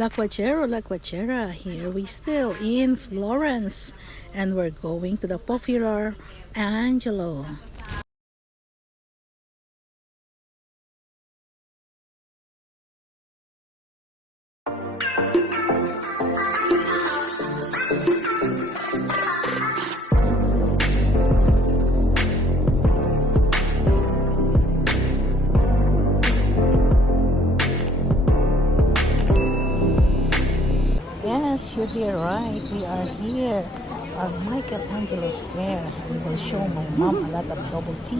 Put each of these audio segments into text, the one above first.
La Quachera. Here we still in Florence, and we're going to the popular Angelo. Yes, you're here, right? We are here at Michelangelo Square. We will show my mom a lot of double T.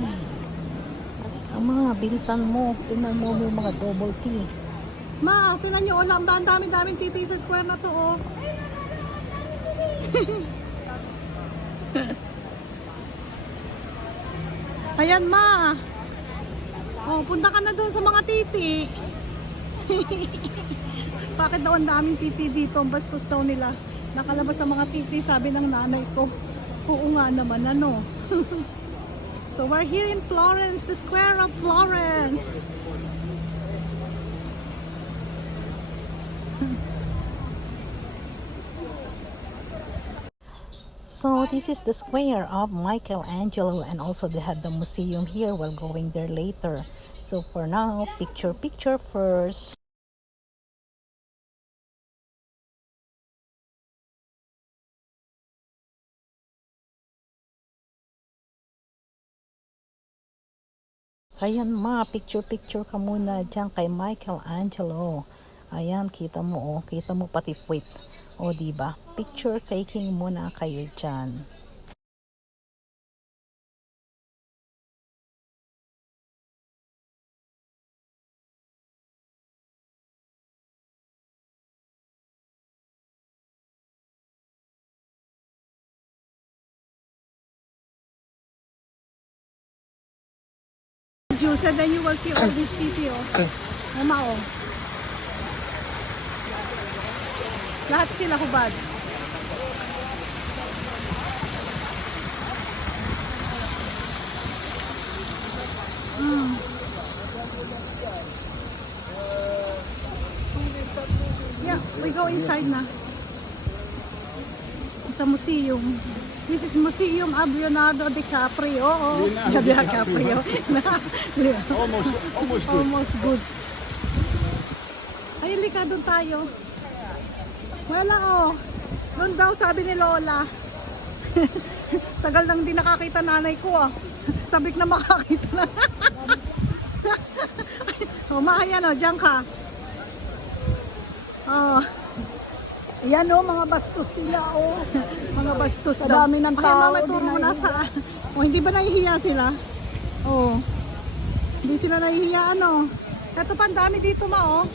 Halika ma, bilisan mo. Tingnan mo yung mga double T. Ma, tingnan nyo, ang daming titi sa square na to, oh. Ayan, ma. Oh, punta ka na doon sa mga titi. Bakit daw ang daming titi dito? Ang bastos daw nila. Nakalabas sa mga titi, sabi ng nanay ko. Oo nga naman, ano. So we're here in Florence, the square of Florence. So this is the square of Michelangelo, and also they have the museum here. We're going there later. So for now, picture first. Ayan ma, picture ka muna dyan kay Michelangelo. Ayan, kita mo pati puwit. O diba, picture taking muna kayo dyan. Juice, and then you will see all these titi, oh. Mama, oh. Lahat sila hubad. Yeah, we go inside na. Sa museum. This is Museum of Leonardo DiCaprio. Oh, DiCaprio. Almost good. Ay, lika, doon tayo. Wala, oh. Doon daw, sabi ni Lola. Tagal nang di nakakita nanay ko, ah. Sabik na makakita na. Oh, maayan, oh. Diyan ka. Oh. Yan o, mga bastos sila o. Mga bastos Sa daw. dami ng Ay, tao, mama, turo mo na sa... Oh, hindi ba nahihiya sila? Oh. Hindi sila nahihiya, ano. Ito pa, ang dami dito, ma, oh.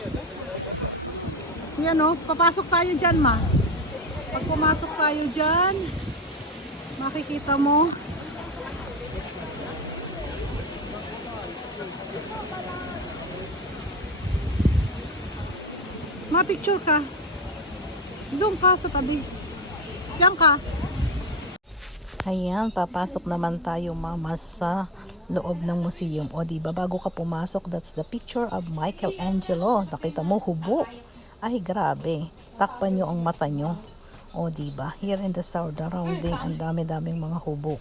Yan, oh. Papasok tayo dyan, ma. Pag pumasok tayo dyan, makikita mo. Ma-picture ka. Doon ka sa tabi. Diyan ka. Ayan, papasok naman tayo mama sa loob ng museum. O diba, bago ka pumasok, that's the picture of Michelangelo. Nakita mo, hubo. Ay, grabe. Takpan nyo ang mata nyo. O diba, here in the surrounding, ang dami-daming mga hubo.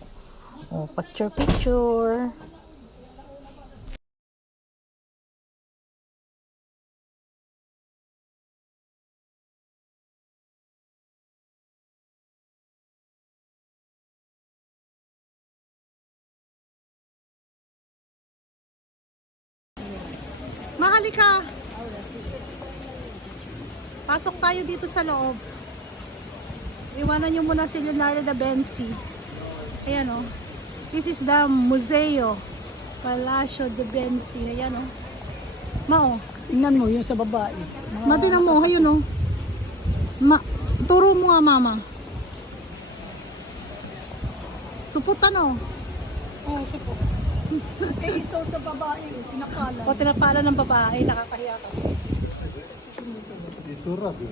O, picture. Mahali ka. Pasok tayo dito sa loob. Iwanan nyo muna si Leonardo da Vinci. Ayan, oh. This is the Museo Palacio da Vinci. Ayan, oh. Ma, oh. Tingnan mo yung sa babae. Matinan mo, ayun, oh. Turo mo nga, mama. Supot, ano? Oh, supo. Eh, ito sa babae, pinakala. O, tinapala ng babae, nakakahiya ka. Ito rabi.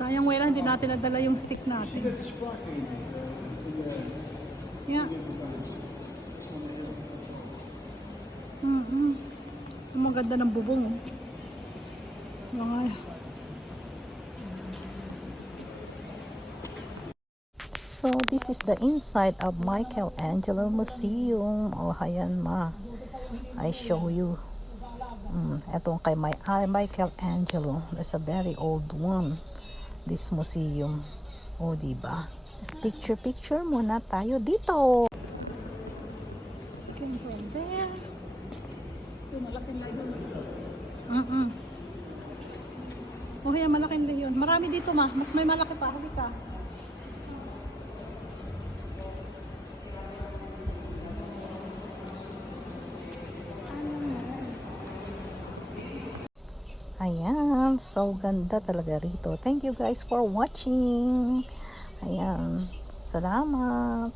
Sayang wala, hindi natin nadala yung stick natin. Yeah. Ang maganda ng bubong. Oh. Mga So, this is the inside of Michelangelo Museum. Oh, ayan ma. I show you. Etong kay Michelangelo. It's a very old one. This museum. Oh, diba? Picture muna tayo dito. came from there. So, malaking layon. Oh, yan, malaking leyon. Marami dito ma. Mas may malaki pa. Halika. Ayan, so ganda talaga rito. Thank you guys for watching. Ayan, salamat.